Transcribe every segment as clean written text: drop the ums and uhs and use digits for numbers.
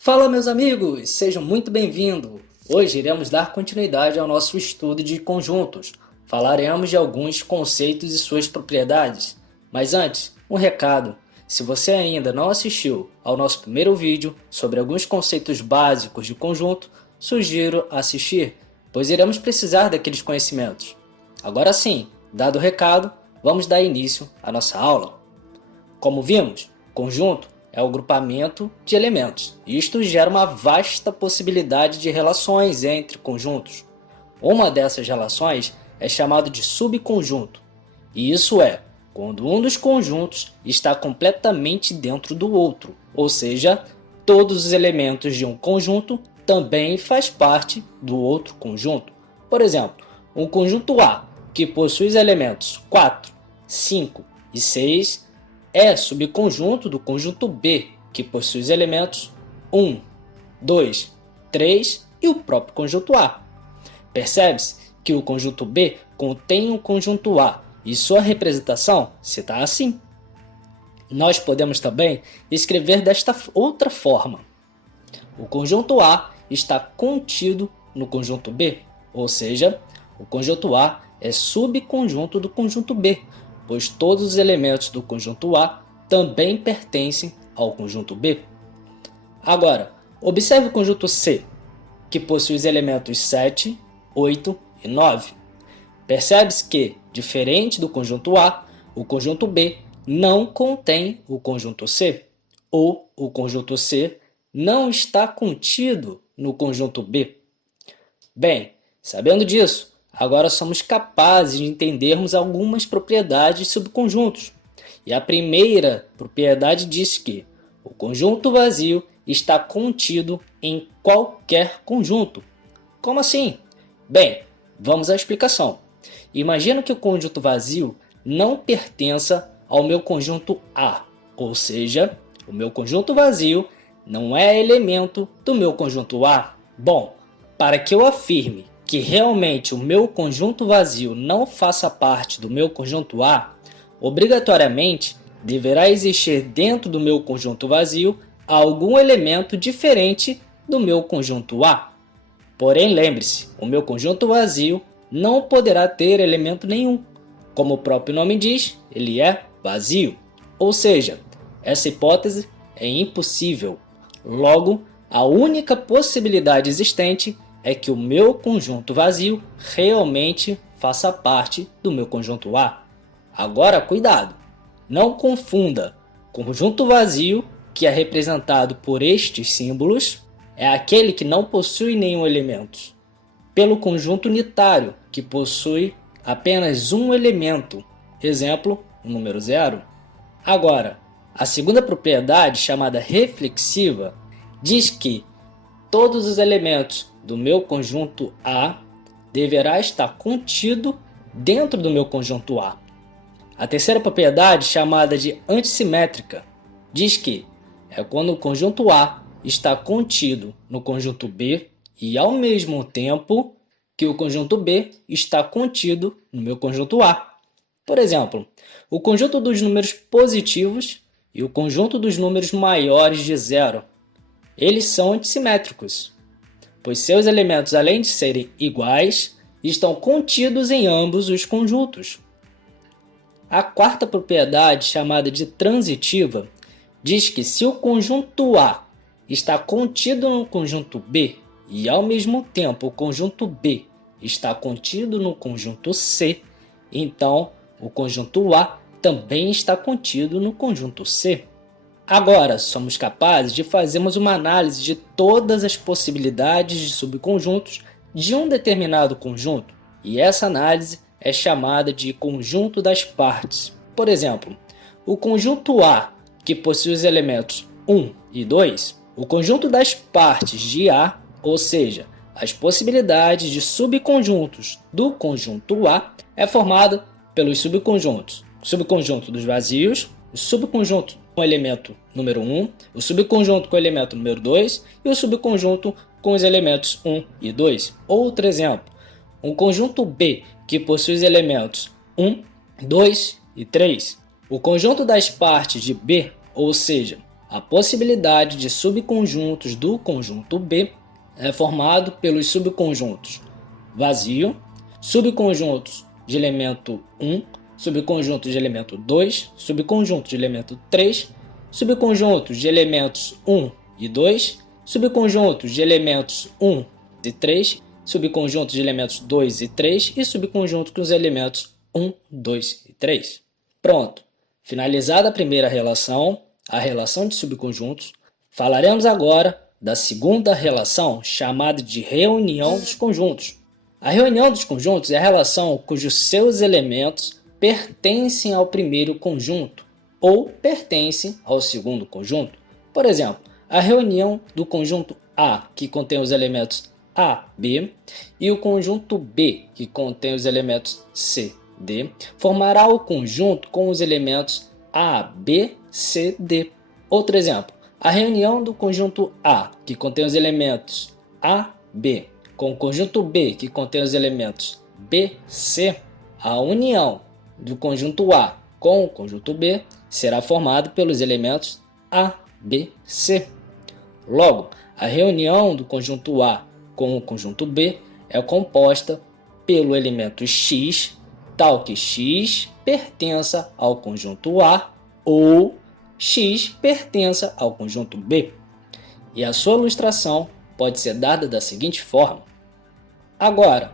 Fala, meus amigos, sejam muito bem-vindos. Hoje iremos dar continuidade ao nosso estudo de conjuntos. Falaremos de alguns conceitos e suas propriedades. Mas antes, um recado. Se você ainda não assistiu ao nosso primeiro vídeo sobre alguns conceitos básicos de conjunto, sugiro assistir, pois iremos precisar daqueles conhecimentos. Agora sim, dado o recado, vamos dar início à nossa aula. Como vimos, conjunto é o grupamento de elementos. Isto gera uma vasta possibilidade de relações entre conjuntos. Uma dessas relações é chamada de subconjunto, e isso é quando um dos conjuntos está completamente dentro do outro, ou seja, todos os elementos de um conjunto também faz parte do outro conjunto. Por exemplo, um conjunto A, que possui os elementos 4, 5 e 6, é subconjunto do conjunto B, que possui os elementos 1, 2, 3 e o próprio conjunto A. Percebe-se que o conjunto B contém o conjunto A e sua representação se dá assim. Nós podemos também escrever desta outra forma. O conjunto A está contido no conjunto B, ou seja, o conjunto A é subconjunto do conjunto B, pois todos os elementos do conjunto A também pertencem ao conjunto B. Agora, observe o conjunto C, que possui os elementos 7, 8 e 9. Percebe-se que, diferente do conjunto A, o conjunto B não contém o conjunto C, ou o conjunto C não está contido no conjunto B. Bem, sabendo disso, agora somos capazes de entendermos algumas propriedades de subconjuntos. E a primeira propriedade diz que o conjunto vazio está contido em qualquer conjunto. Como assim? Bem, vamos à explicação. Imagina que o conjunto vazio não pertença ao meu conjunto A, ou seja, o meu conjunto vazio não é elemento do meu conjunto A. Bom, para que eu afirme que realmente o meu conjunto vazio não faça parte do meu conjunto A, obrigatoriamente deverá existir dentro do meu conjunto vazio algum elemento diferente do meu conjunto A. Porém, lembre-se, o meu conjunto vazio não poderá ter elemento nenhum. Como o próprio nome diz, ele é vazio. Ou seja, essa hipótese é impossível. Logo, a única possibilidade existente é que o meu conjunto vazio realmente faça parte do meu conjunto A. Agora, cuidado! Não confunda conjunto vazio, que é representado por estes símbolos, é aquele que não possui nenhum elemento, pelo conjunto unitário, que possui apenas um elemento, exemplo, o número 0. Agora, a segunda propriedade, chamada reflexiva, diz que todos os elementos do meu conjunto A deverá estar contido dentro do meu conjunto A. A terceira propriedade, chamada de antissimétrica, diz que é quando o conjunto A está contido no conjunto B e, ao mesmo tempo, que o conjunto B está contido no meu conjunto A. Por exemplo, o conjunto dos números positivos e o conjunto dos números maiores de 0. Eles são antissimétricos, pois seus elementos, além de serem iguais, estão contidos em ambos os conjuntos. A quarta propriedade, chamada de transitiva, diz que se o conjunto A está contido no conjunto B e, ao mesmo tempo, o conjunto B está contido no conjunto C, então o conjunto A também está contido no conjunto C. Agora, somos capazes de fazermos uma análise de todas as possibilidades de subconjuntos de um determinado conjunto, e essa análise é chamada de conjunto das partes. Por exemplo, o conjunto A, que possui os elementos 1 e 2, o conjunto das partes de A, ou seja, as possibilidades de subconjuntos do conjunto A, é formado pelos subconjuntos. O subconjunto dos vazios, o subconjunto com o elemento número 1, o subconjunto com o elemento número 2 e o subconjunto com os elementos 1 e 2. Outro exemplo, um conjunto B que possui os elementos 1, 2 e 3. O conjunto das partes de B, ou seja, A possibilidade de subconjuntos do conjunto B é formado pelos subconjuntos vazio, subconjuntos de elemento 1, subconjunto de elemento 2, subconjunto de elemento 3, subconjuntos de elementos 1 e 2, subconjuntos de elementos 1 e 3, subconjuntos de elementos 2 e 3 e subconjunto com os elementos 1, 2 e 3. Pronto! Finalizada a primeira relação, a relação de subconjuntos, falaremos agora da segunda relação, chamada de reunião dos conjuntos. A reunião dos conjuntos é a relação cujos seus elementos pertencem ao primeiro conjunto ou pertencem ao segundo conjunto. Por exemplo, a reunião do conjunto A, que contém os elementos A, B, e o conjunto B, que contém os elementos C, D, formará o conjunto com os elementos A, B, C, D. Outro exemplo, a reunião do conjunto A, que contém os elementos A, B, com o conjunto B, que contém os elementos B, C, a união do conjunto A com o conjunto B será formada pelos elementos A, B, C. Logo, a reunião do conjunto A com o conjunto B é composta pelo elemento X, tal que X pertença ao conjunto A ou X pertença ao conjunto B. E a sua ilustração pode ser dada da seguinte forma. Agora,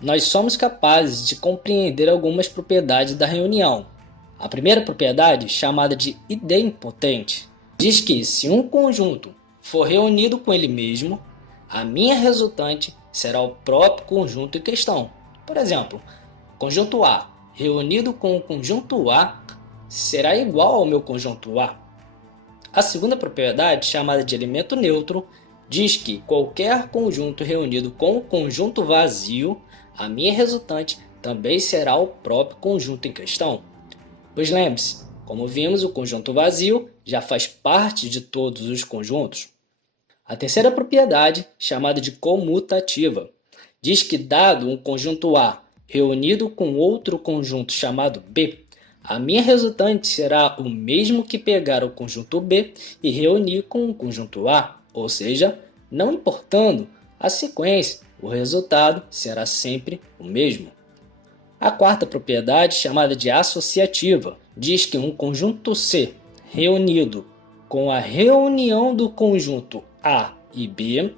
nós somos capazes de compreender algumas propriedades da reunião. A primeira propriedade, chamada de idempotente, diz que se um conjunto for reunido com ele mesmo, a minha resultante será o próprio conjunto em questão. Por exemplo, conjunto A reunido com o conjunto A será igual ao meu conjunto A. A segunda propriedade, chamada de elemento neutro, diz que qualquer conjunto reunido com o conjunto vazio, a minha resultante também será o próprio conjunto em questão. Pois lembre-se, como vimos, o conjunto vazio já faz parte de todos os conjuntos. A terceira propriedade, chamada de comutativa, diz que dado um conjunto A reunido com outro conjunto chamado B, a minha resultante será o mesmo que pegar o conjunto B e reunir com o conjunto A, ou seja, não importando a sequência, o resultado será sempre o mesmo. A quarta propriedade, chamada de associativa, diz que um conjunto C reunido com a reunião do conjunto A e B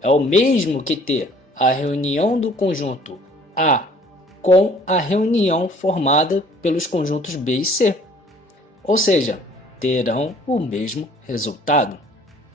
é o mesmo que ter a reunião do conjunto A com a reunião formada pelos conjuntos B e C, ou seja, terão o mesmo resultado.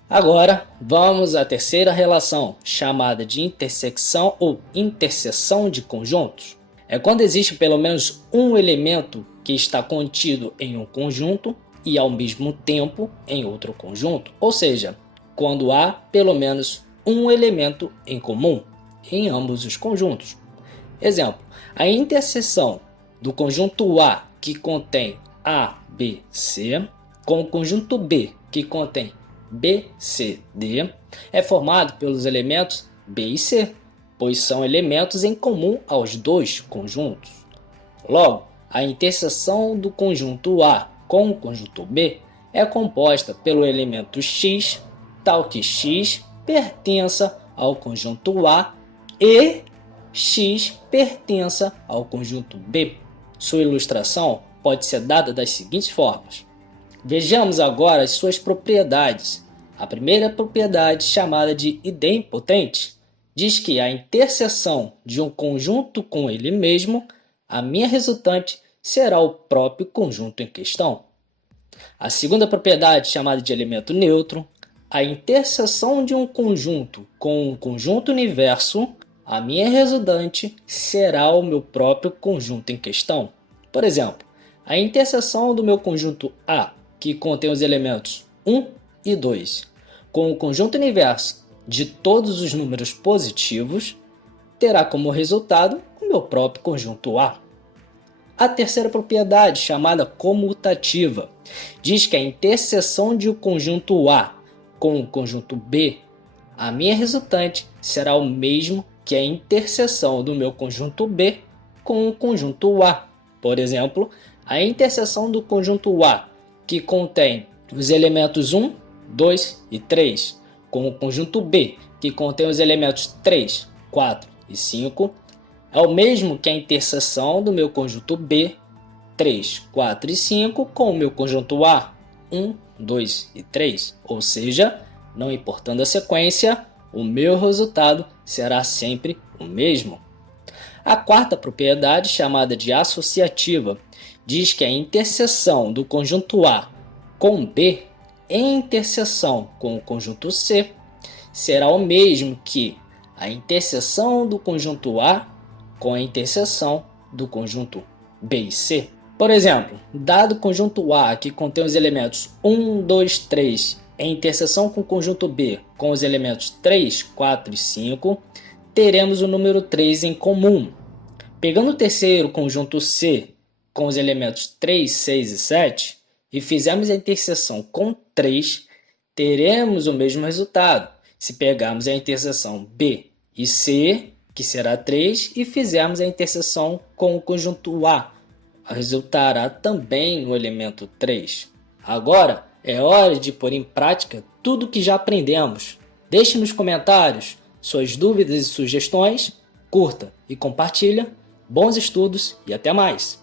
Agora, vamos à terceira relação, chamada de intersecção ou interseção de conjuntos. É quando existe pelo menos um elemento que está contido em um conjunto e ao mesmo tempo em outro conjunto, ou seja, quando há pelo menos um elemento em comum em ambos os conjuntos. Exemplo, a interseção do conjunto A, que contém A, B, C, com o conjunto B, que contém B, C, D, é formado pelos elementos B e C, pois são elementos em comum aos dois conjuntos. Logo, a interseção do conjunto A com o conjunto B é composta pelo elemento X, tal que X pertença ao conjunto A e X pertença ao conjunto B. Sua ilustração pode ser dada das seguintes formas. Vejamos agora as suas propriedades. A primeira propriedade, chamada de idempotente, diz que a interseção de um conjunto com ele mesmo, a minha resultante será o próprio conjunto em questão. A segunda propriedade, chamada de elemento neutro, a interseção de um conjunto com um conjunto universo, a minha resultante será o meu próprio conjunto em questão. Por exemplo, a interseção do meu conjunto A, que contém os elementos 1 e 2, com o conjunto universo de todos os números positivos, terá como resultado o meu próprio conjunto A. A terceira propriedade, chamada comutativa, diz que a interseção de um conjunto A com o conjunto B, a minha resultante será o mesmo que a interseção do meu conjunto B com o conjunto A. Por exemplo, a interseção do conjunto A, que contém os elementos 1, 2 e 3 com o conjunto B, que contém os elementos 3, 4 e 5, é o mesmo que a interseção do meu conjunto B, 3, 4 e 5, com o meu conjunto A, 1, 2 e 3. Ou seja, não importando a sequência, o meu resultado será sempre o mesmo. A quarta propriedade, chamada de associativa, diz que a interseção do conjunto A com B em interseção com o conjunto C será o mesmo que a interseção do conjunto A com a interseção do conjunto B e C. Por exemplo, dado o conjunto A que contém os elementos 1, 2, 3 em interseção com o conjunto B com os elementos 3, 4 e 5, teremos o número 3 em comum. Pegando o terceiro conjunto C com os elementos 3, 6 e 7 e fizermos a interseção com 3, teremos o mesmo resultado. Se pegarmos a interseção B e C, que será 3, e fizermos a interseção com o conjunto A, resultará também no elemento 3. Agora é hora de pôr em prática tudo que já aprendemos. Deixe nos comentários suas dúvidas e sugestões, curta e compartilha. Bons estudos e até mais!